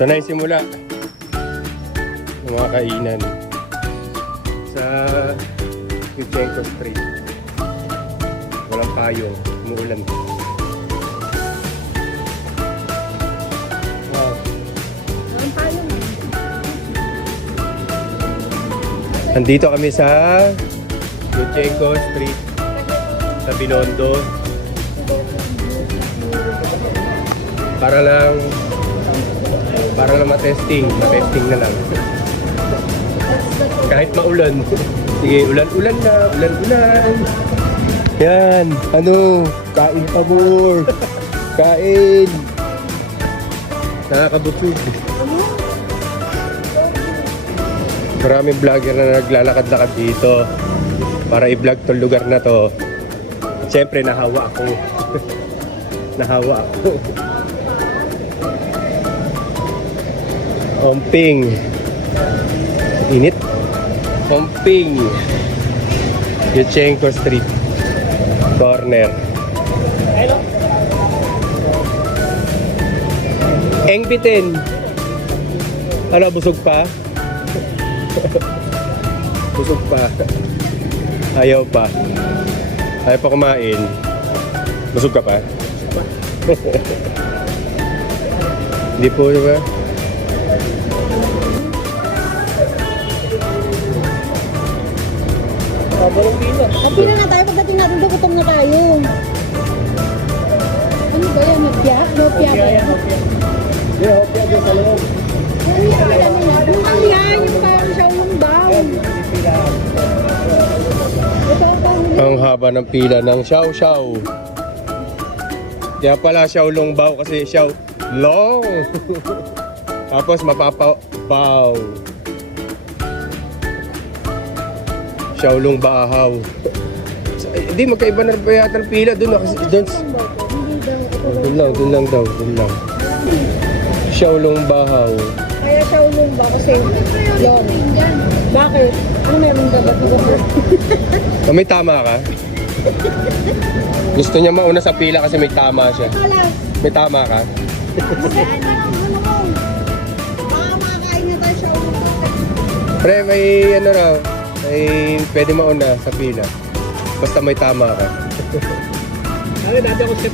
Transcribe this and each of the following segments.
Ito na yung simula ng mga kainan sa Yuchenko Street. Walang payong, umuulan. Wow. Walang payong. Nandito kami sa Yuchenko Street sa Binondo para lang matesting na lang. Kahit maulan. Sige, ulan na, ulan. Yan, ano, kain pabor. Kain. Nakakabusog. Maraming vlogger na naglalakad-lakad dito para i-vlog tong lugar na to. Siyempre, nahawa ako. Nahawa ako. Omping. Init. Omping. Yuchenko Street. Corner. Eng bitin. Ano, busog pa? Busog pa. Ayaw pa. Ayaw pa kumain. Busog ka pa? Hindi po, diba? Kapila na tayo, pagdating natin doon, gutom na tayo. Ano ba yan? Hopya? Hopya ba yan? Hopya dyan sa loob. Ano yan? Ano yan? Yung parang siya umang down. Ang haba ng pila ng Xiao. Kaya pala Xiaolong Bao kasi Xiaolong. Tapos mapapabaw. Xiaolong Bahaw. Hindi, magkaiba na ba yata ang pila doon? Doon lang daw. Xiaolong Bahaw. Kaya siya umang ba? Kasi yun. Bakit? Ano meron ba ba? May tama ka? Gusto niya mauna sa pila kasi may tama siya. May tama ka? Baka makakain na tayo siya umang. Pre, may ano raw. May pwede mauna sa pila. Basta may tama ka. Dati ako chef.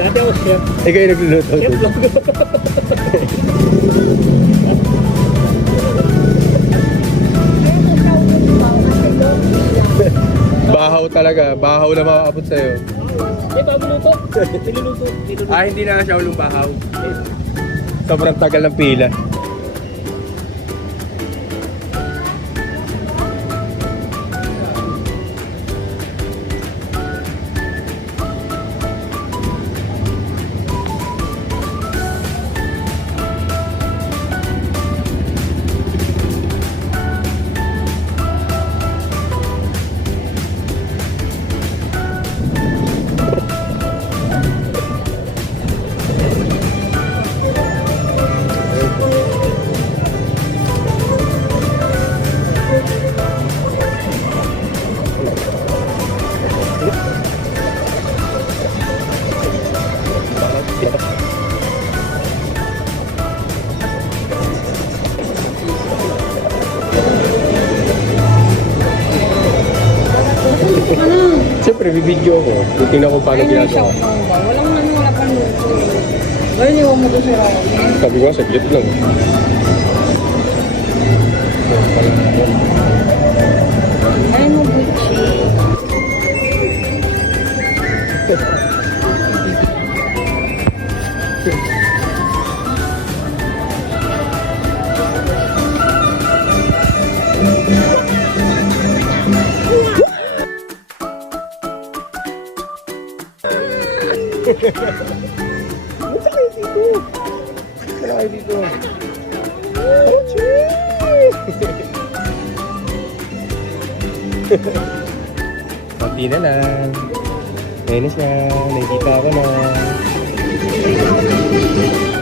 Dati ako chef. Ikaw yung nagluluto. Chef lang. Bahaw talaga. Bahaw na makakabot sa'yo. Ito, minuto. Niluluto. Hindi na Xiaolong Bahaw. Sobrang tagal ng pila. Siyempre, bibidyo ko. Titingnan ko paano ginagawa. Walang ano, wala pang luto. Wala niyo mo doon siya. Sabi ko, saglit lang. Ay mo, Gucci. Wala kayo dito. Konti na lang. Finish na. Nakikita ko na.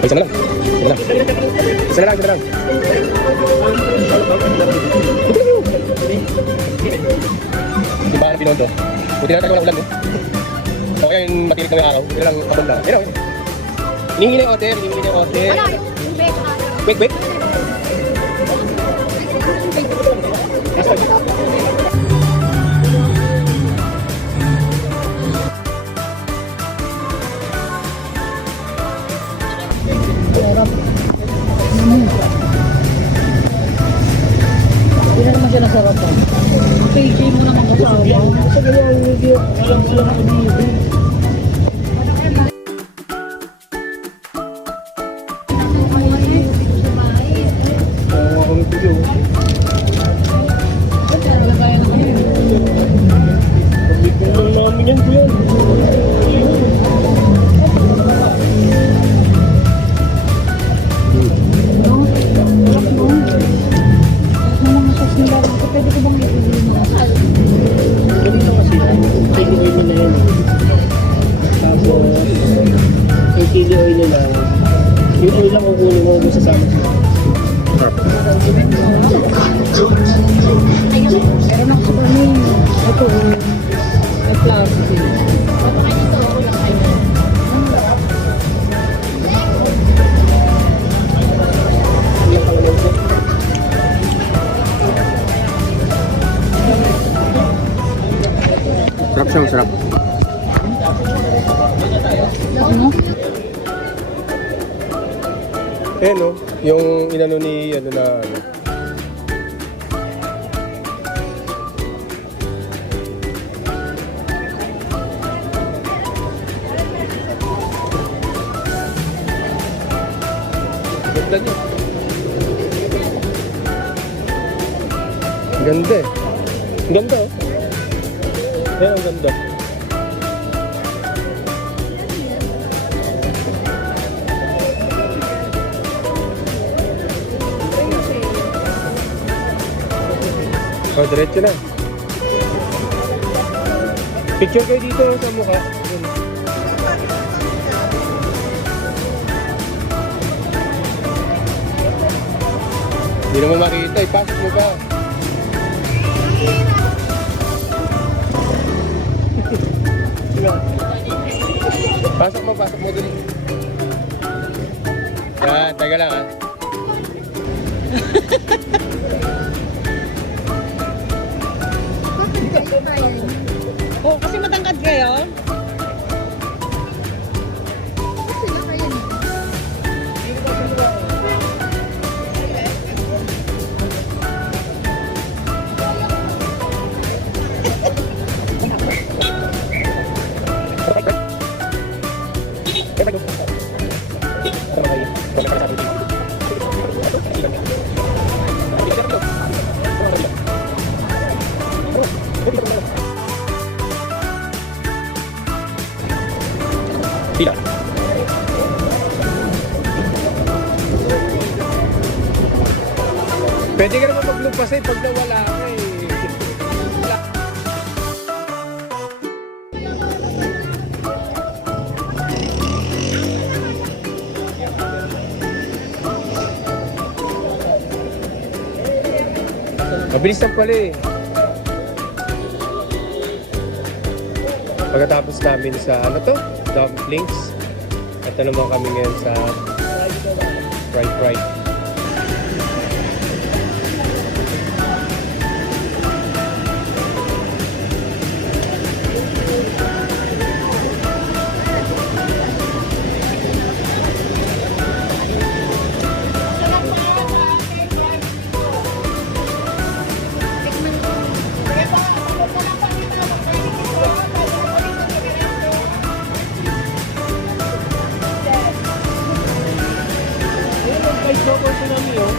Isa na lang. Diba ang Binondo? Buti na tayo walang ulan, no? O kaya yung matirik na may araw. Hindi lang kapag na. Ayun, Hiningi na yung order, hiningi na yung order. Wala, yung bake. Wait, wait. Hindi na naman siya nasarapan. PJ mo naman kasawa. Kasi ganyan ang video. Walang video. Oo, ang video. Pag-video lang namin yan, kuya. Pwede ko bang i-review mo? Ganito kasi, chili oil nila yan. Tapos, yung chili oil nila, yung oil lang kukunin mo kung sasama sila. Meron ako sa panin. Ito, may plastic. Sarap siya, masarap. Ano? Eh no, yung inano ni ano na ano. Ganda niya. Ganda eh. Ganda oh. Yan ang ganda. Oh, diretso na. Picture kayo dito sa mukha. Yun. Hindi naman makita. Ipasok mo ba? Pasok mo dun. Ah, taga lang ah. Oh, kasi matangkad kayo? Pila. Pwede ka naman maglupas eh pag nawala ka eh. Mabilis lang pala eh. Pagkatapos namin sa ano to? Dumplings. Ito naman kami ngayon sa fried fried. Kahit so ko namin yun.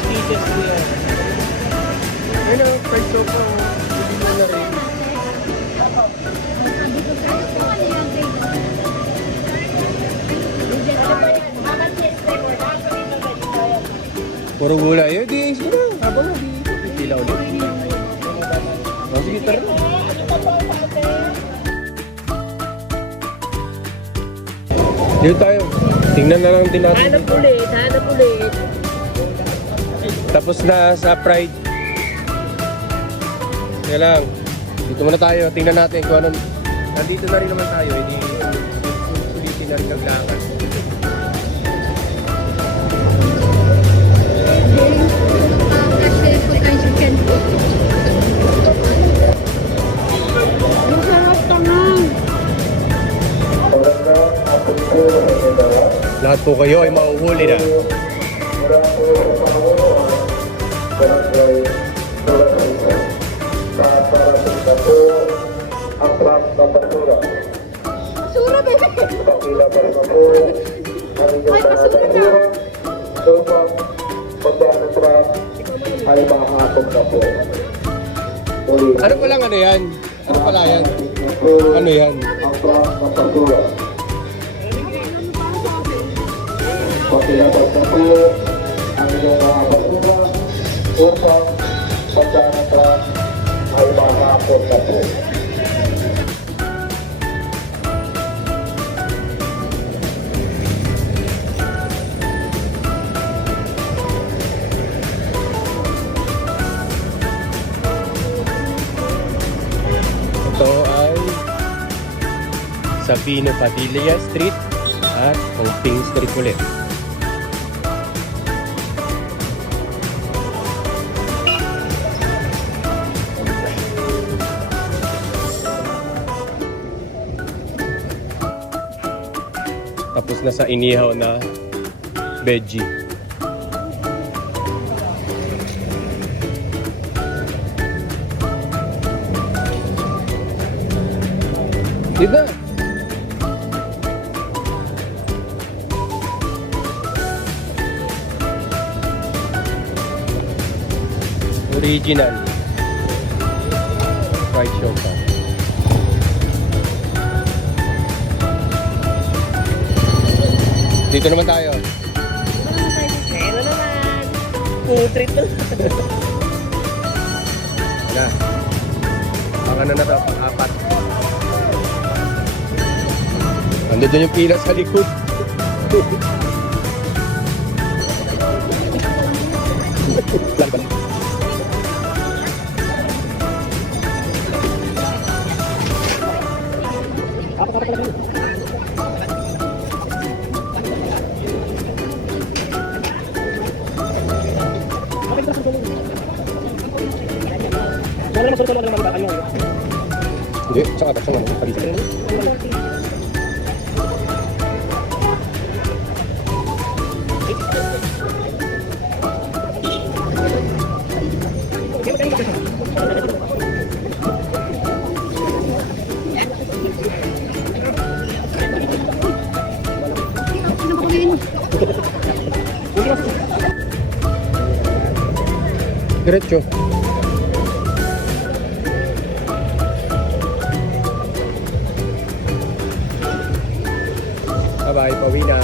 Speakers niya. Ayun o, fried sopa. Hindi mo na rin. Puro gulay. Eh, di, sige na. Habang na, di. Pipila ulit. Oh, sige, tara na. Dito tayo. Tingnan na lang din natin. Hanap ulit, hanap ulit. Tapos na sa Pride. Kaya lang. Dito muna tayo. Tingnan natin kung ano. Nandito na rin naman tayo. Hindi sulitin na rin naglakad. Masarap tangan. Lahat po kayo ay mauhuli na. Basura, bebe. Ay, basura na. Ay makakapag na po. Ano palang ano yan? Ano pala yan? Ano yan? Ang truck ng basura. Pakilabas na po ang inyong mga basura upang pagdaan ng truck ay makakapag na po. Ito ay Sabino Padilla Street at Hongping Street ulit. Tapos na sa inihaw na veggie. Diba? Original. Fried shoppa. Dito naman tayo. Ano naman? Food trip to. Na. Pang ano na to? Pang-apat. Ando dyan yung pila sa likod. Lang ba? Hindi, saan ka? Saan ka? Pag-isip. Diretso. Bye-bye, pauwi na.